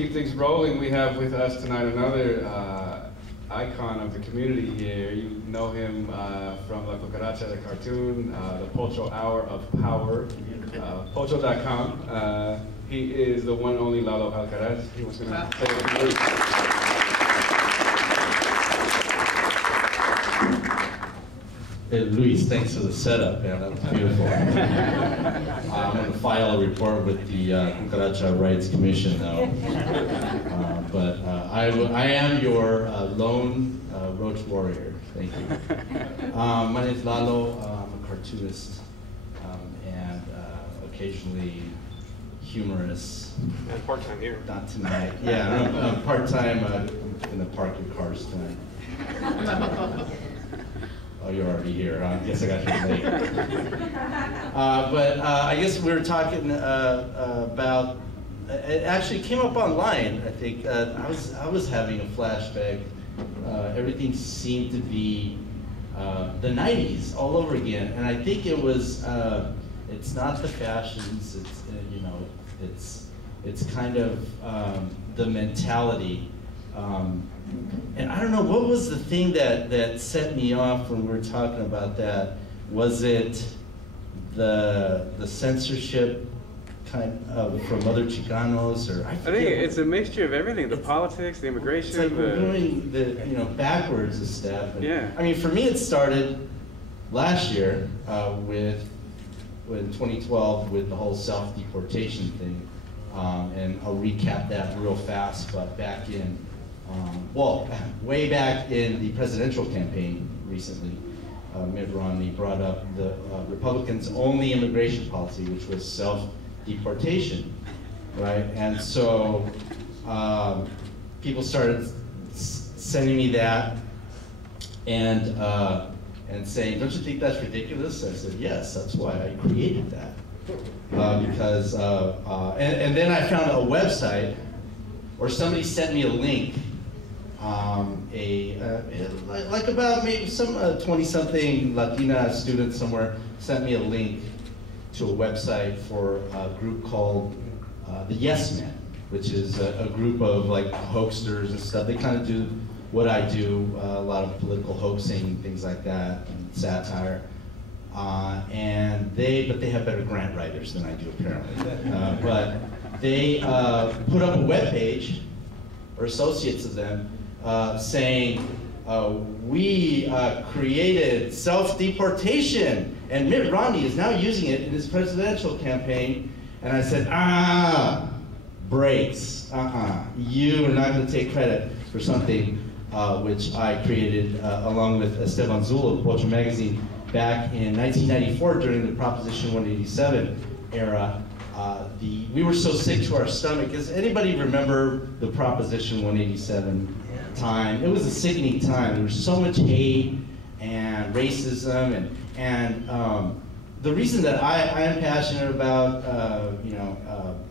keep things rolling, we have with us tonight another icon of the community here. You know him from La Cucaracha, the cartoon, the Pocho Hour of Power, Pocho.com. He is the one and only Lalo Alcaraz. He was going to say a few words. Hey, Luis, thanks for the setup, man. That was beautiful. I'm going to file a report with the Cucaracha Rights Commission now. I am your lone roach warrior. Thank you. My name is Lalo. I'm a cartoonist and occasionally humorous. And part-time here. Not tonight. Yeah, I'm part-time. I'm going to park your cars tonight. Oh, you're already here. I guess I got here late. I guess we were talking about. It actually came up online. I think I was having a flashback. Everything seemed to be the '90s all over again, and I think it was. It's not the fashions. It's it's kind of the mentality. And I don't know, what was the thing that set me off when we were talking about that? Was it the censorship kind of from other Chicanos, or I think it's a mixture of everything: the politics, the immigration. It's like we're doing the backwards a step. And, yeah. I mean, for me, it started last year with 2012 with the whole self-deportation thing, and I'll recap that real fast. But back in way back in the presidential campaign recently, Mitt Romney brought up the Republicans' only immigration policy, which was self-deportation, right? And so people started sending me that and saying, "Don't you think that's ridiculous?" I said, "Yes, that's why I created that." Because and then I found a website, or somebody sent me a link. Like about maybe some 20-something Latina student somewhere sent me a link to a website for a group called the Yes Men, which is a group of like hoaxsters and stuff. They kind of do what I do, a lot of political hoaxing, things like that, and satire. But they have better grant writers than I do apparently. But they put up a webpage, or associates of them, saying, we created self-deportation, and Mitt Romney is now using it in his presidential campaign. And I said, brakes, you are not going to take credit for something which I created along with Esteban Zul of Pocho magazine back in 1994 during the Proposition 187 era. We were so sick to our stomach. Does anybody remember the Proposition 187 time? It was a sickening time. There was so much hate and racism, and the reason that I am passionate about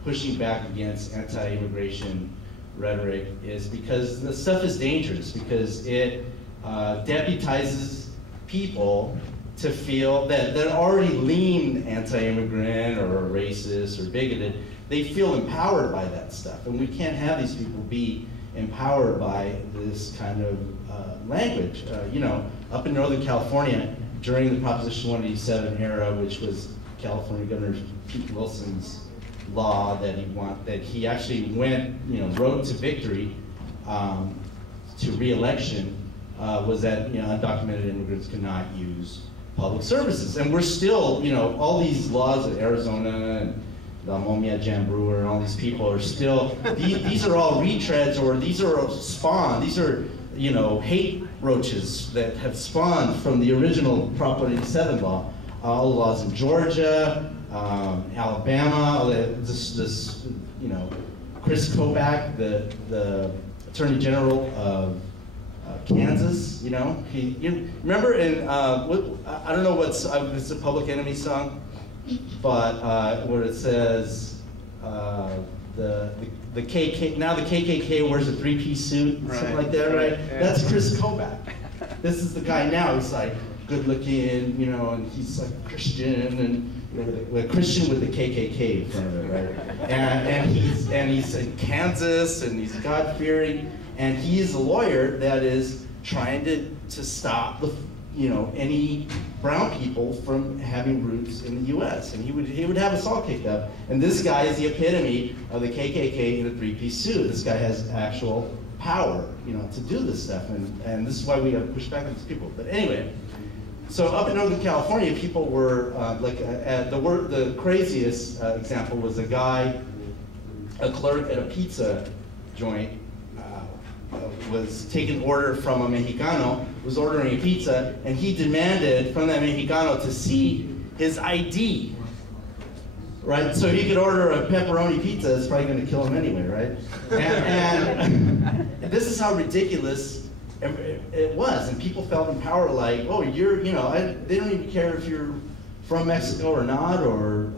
pushing back against anti-immigration rhetoric is because the stuff is dangerous, because it deputizes people to feel that they're already lean anti-immigrant or racist or bigoted. They feel empowered by that stuff, and we can't have these people be empowered by this kind of language. Up in Northern California, during the Proposition 187 era, which was California Governor Pete Wilson's law that he actually rode to victory to re-election, was that undocumented immigrants could not use public services. And we're still, all these laws in Arizona and the Momia Jan Brewer and all these people are still, these are all retreads, or these are spawn, these are, hate roaches that have spawned from the original Prop 187 law. All the laws in Georgia, Alabama, Chris Kobach, the Attorney General of Kansas, remember in, I don't know it's a Public Enemy song, but where it says the KKK, now the KKK wears a three-piece suit, right, something like that, right? Yeah. That's Chris Kobach. This is the guy now. He's like, good looking, you know, and he's like Christian, and you know, a Christian with the KKK in front of it, right? And he's in Kansas, and he's God fearing, and he is a lawyer that is trying to stop the, you know, any brown people from having roots in the U.S. And he would have us all kicked up. And this guy is the epitome of the KKK in a three-piece suit. This guy has actual power, you know, to do this stuff. And this is why we have to push back on these people. But anyway, so up in Northern California, people were the craziest example was a guy, a clerk at a pizza joint, was taking order from a Mexicano, was ordering a pizza, and he demanded from that Mexicano to see his ID, right? So he could order a pepperoni pizza, it's probably gonna kill him anyway, right? And this is how ridiculous it was, and people felt in power like, oh, you're, you know, they don't even care if you're from Mexico or not, or,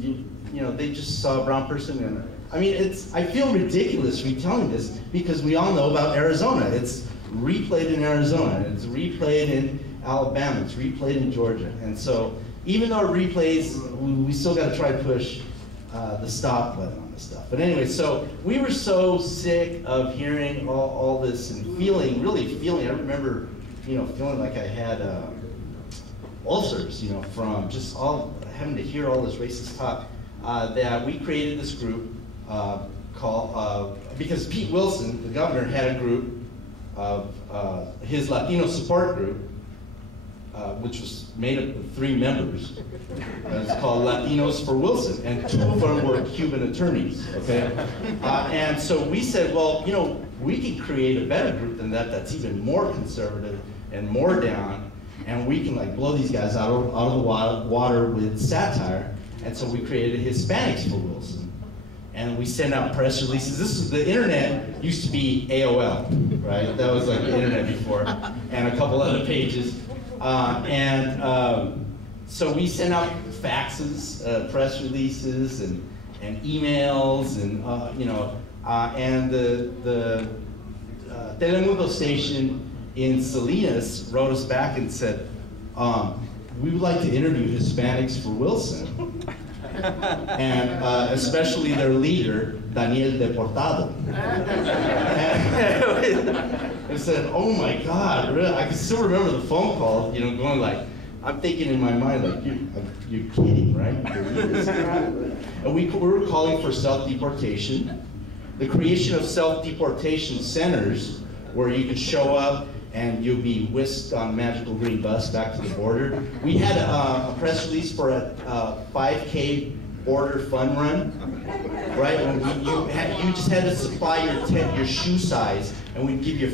you know, they just saw a brown person and, I mean, I feel ridiculous retelling this because we all know about Arizona. It's replayed in Arizona, it's replayed in Alabama, it's replayed in Georgia. And so even though it replays, we still got to try to push the stop button on this stuff. But anyway, so we were so sick of hearing all this and really feeling, I remember, you know, feeling like I had ulcers, you know, from just having to hear all this racist talk, that we created this group because Pete Wilson, the governor, had a group of his Latino support group, which was made up of 3 members. It's called Latinos for Wilson, and 2 of them were Cuban attorneys, okay? And so we said, well, you know, we can create a better group than that that's even more conservative and more down, and we can like blow these guys out of the water with satire. And so we created Hispanics for Wilson. And we send out press releases. The internet used to be AOL, right? That was like the internet before, and a couple other pages. So we sent out faxes, press releases, and emails, and you know, and the Telemundo station in Salinas wrote us back and said, we would like to interview Hispanics for Wilson. And especially their leader, Daniel Deportado. I said, oh my God, really? I can still remember the phone call, you know, going like, I'm thinking in my mind, like, you're kidding, right? And we were calling for self-deportation, the creation of self-deportation centers where you could show up and you'll be whisked on a magical green bus back to the border. We had a press release for a 5K border fun run, right? You just had to supply your shoe size, and we'd give you a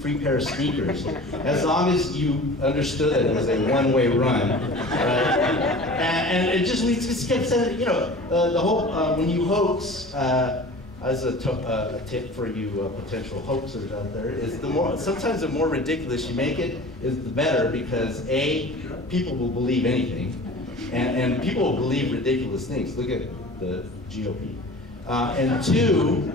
free pair of sneakers, as long as you understood that it was a one-way run, right? And we just kept saying, you know, the whole when you hoax. As a tip for you potential hoaxers out there, is sometimes the more ridiculous you make it, is the better, because A, people will believe anything, and people will believe ridiculous things. Look at the GOP. And 2,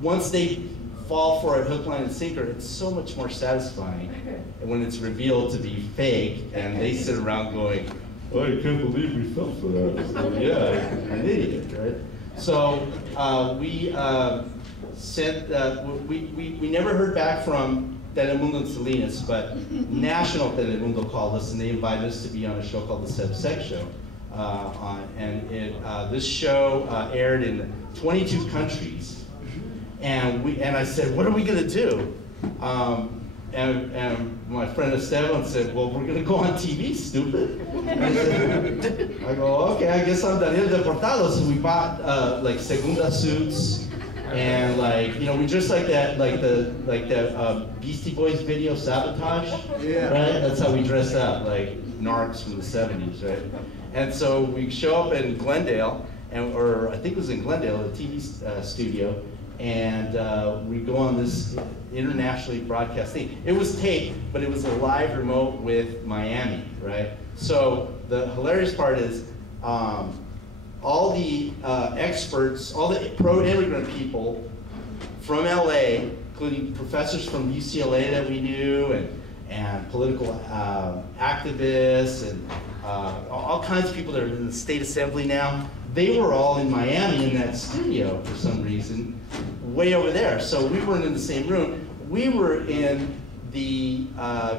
once they fall for a hook, line, and sinker, it's so much more satisfying when it's revealed to be fake, and they sit around going, oh, I can't believe we fell for that. So, yeah, you're an idiot, right? So we sent, we never heard back from Telemundo and Salinas, but National Telemundo called us, and they invited us to be on a show called the Seb Sex Show. This show aired in 22 countries. And I said, what are we gonna do? And my friend Esteban said, well, we're gonna go on TV, stupid. I go, okay, I guess I'm Daniel Deportado. So we bought like segunda suits, and like, you know, we dressed like that, like that Beastie Boys video, Sabotage. Yeah. Right? That's how we dress up, like narcs from the 70s, right? And so we show up in Glendale, or I think it was in Glendale, a TV studio, and we go on this internationally broadcast thing. It was taped, but it was a live remote with Miami, right? So the hilarious part is all the experts, all the pro-immigrant people from LA, including professors from UCLA that we knew, and political activists and all kinds of people that are in the state assembly now. They were all in Miami in that studio for some reason, way over there. So we weren't in the same room. We were in the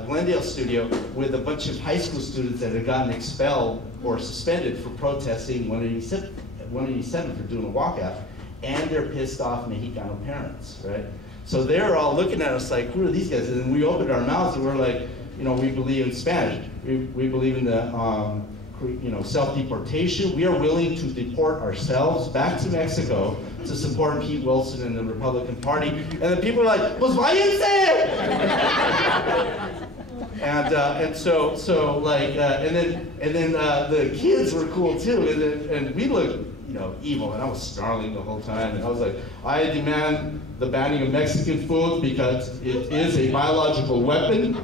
Glendale studio with a bunch of high school students that had gotten expelled or suspended for protesting 187 for doing a walkout, and their pissed off Mexicano parents, right? So they're all looking at us like, who are these guys? And then we opened our mouths and we're like, you know, we believe in Spanish. We believe in the self-deportation. We are willing to deport ourselves back to Mexico to support Pete Wilson and the Republican Party. And then people are like, pues váyanse! and so like, and then the kids were cool too, and we looked, you know, evil, and I was snarling the whole time, and I was like, I demand the banning of Mexican food because it is a biological weapon.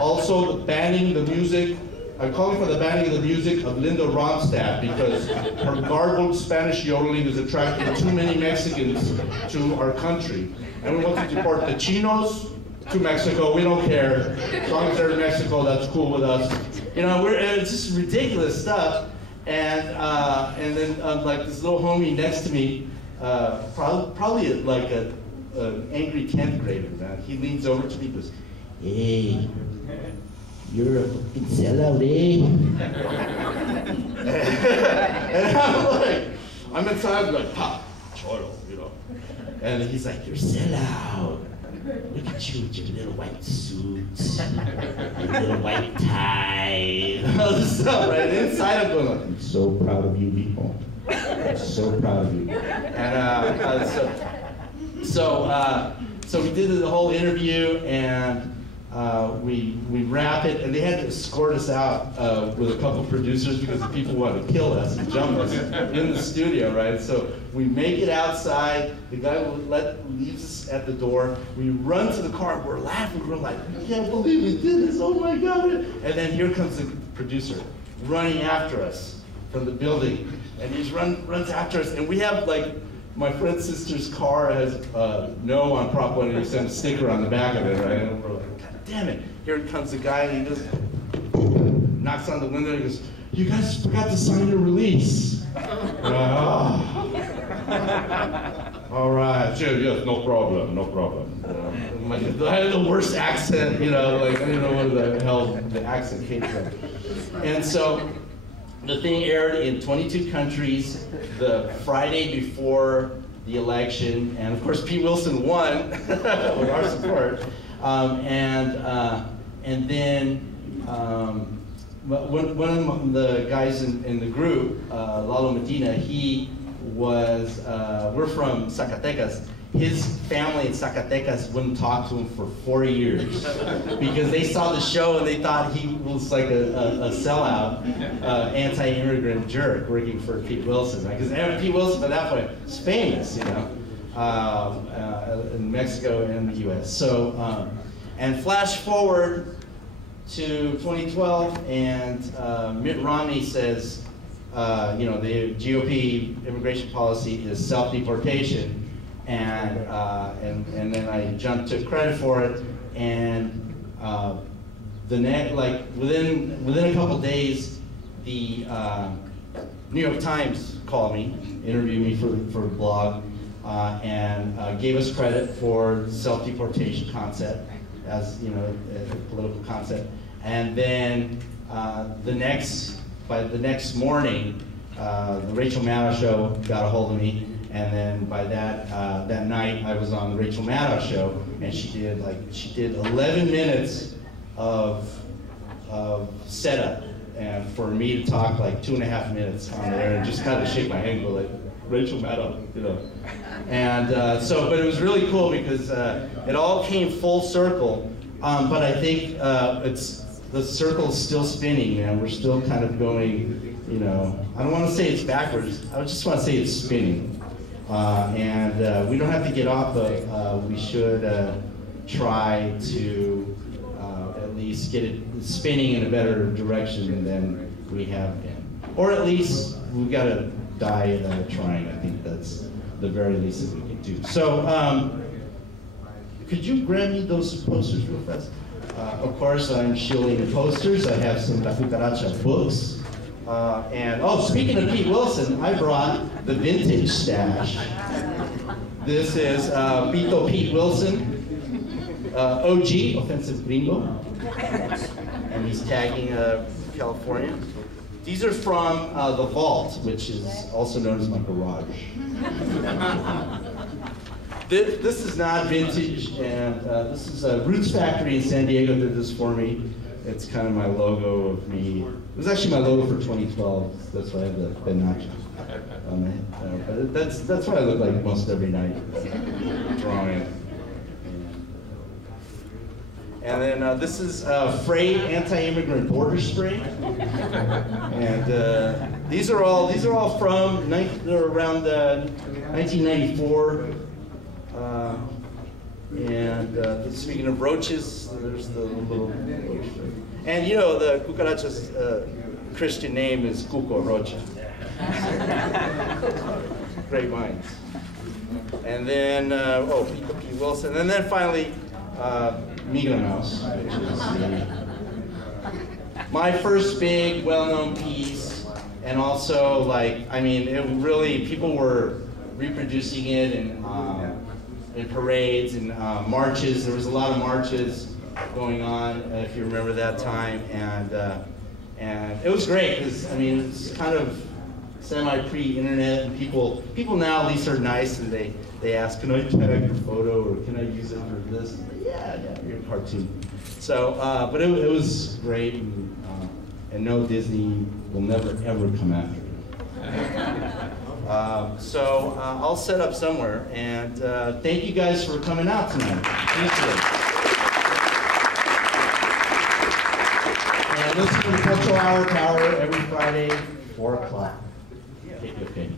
Also, banning the music. I'm calling for the banning of the music of Linda Ronstadt because her garbled Spanish yodeling is attracting too many Mexicans to our country. And we want to deport the Chinos to Mexico. We don't care. As long as they're in Mexico, that's cool with us. You know, it's just ridiculous stuff. And then like this little homie next to me, probably like an angry 10th grader, man. He leans over to me and goes, hey, you're a fucking sellout, eh? And I'm like, I'm inside, I'm like, pop, cholo, you know. And he's like, you're a sellout. Look at you with your little white suits, your little white tie, all this stuff, right? And inside I'm going like, I'm so proud of you people. I'm so proud of you. And so we did the whole interview, and we wrap it, and they had to escort us out with a couple of producers because the people wanted to kill us and jump us in the studio, right? So we make it outside. The guy leaves us at the door. We run to the car, and we're laughing. We're like, I can't believe we did this. Oh my God! And then here comes the producer running after us from the building, and he runs after us, and we have like. My friend's sister's car has no on Prop 187, a sticker on the back of it, right? And we're like, God damn it. Here comes the guy, and he just knocks on the window, and he goes, you guys forgot to sign your release. We're like, oh. All right, sure, yes, no problem, no problem. I had the worst accent, you know, like, I don't know where the hell the accent came from. And so, the thing aired in 22 countries the Friday before the election, and of course Pete Wilson won with our support. And then one of the guys in the group, Lalo Medina, he was, we're from Zacatecas. His family in Zacatecas wouldn't talk to him for 4 years because they saw the show and they thought he was like a sellout, anti-immigrant jerk working for Pete Wilson. Because Pete Wilson at that point was famous, you know, in Mexico and the U.S. So, and flash forward to 2012, and Mitt Romney says, you know, the GOP immigration policy is self-deportation. And then I took credit for it, and within a couple days, the New York Times called me, interviewed me for a blog, and gave us credit for self-deportation concept as, you know, a political concept. And then by the next morning, the Rachel Maddow show got a hold of me. And then by that night, I was on the Rachel Maddow show, and she did 11 minutes of setup, and for me to talk like 2.5 minutes on there and just kind of shake my head and go like, Rachel Maddow, you know. And but it was really cool because it all came full circle. But I think the circle's still spinning, and we're still kind of going, you know. I don't want to say it's backwards. I just want to say it's spinning. We don't have to get off, but we should try to at least get it spinning in a better direction than we have been. Or at least we've got to die trying. I think that's the very least that we can do. So, could you grab me those posters real fast? Of course, I'm shielding posters. I have some La Cucaracha books. And oh, speaking of Pete Wilson, I brought the vintage stash. This is Pete Wilson, OG, Offensive Gringo. And he's tagging California. These are from the Vault, which is also known as my garage. This is not vintage, and this is a Roots Factory in San Diego did this for me. It's kind of my logo of me. It was actually my logo for 2012. That's why I have the Ben Nacho on my head. But that's what I look like most every night, drawing it. And then this is Frey anti-immigrant border spray. And these are all from around 1994. And speaking of roaches, there's the little roach. And you know, the cucaracha's Christian name is Cuco Rocha. Great minds. And then, Pete Wilson. And then finally, Migra Mouse, which is my first big, well-known piece. And also, like, I mean, it really, people were reproducing it in parades and marches. There was a lot of marches going on, if you remember that time, and it was great because I mean it's kind of semi-pre-internet, and people now at least are nice and they ask, can I tag your photo or can I use it for this? Yeah, you're a cartoon. So, but it was great, and no, Disney will never ever come after it. So I'll set up somewhere, and thank you guys for coming out tonight. Thank you. And listen to the Cultural Hour Tower every Friday, 4 o'clock. Okay.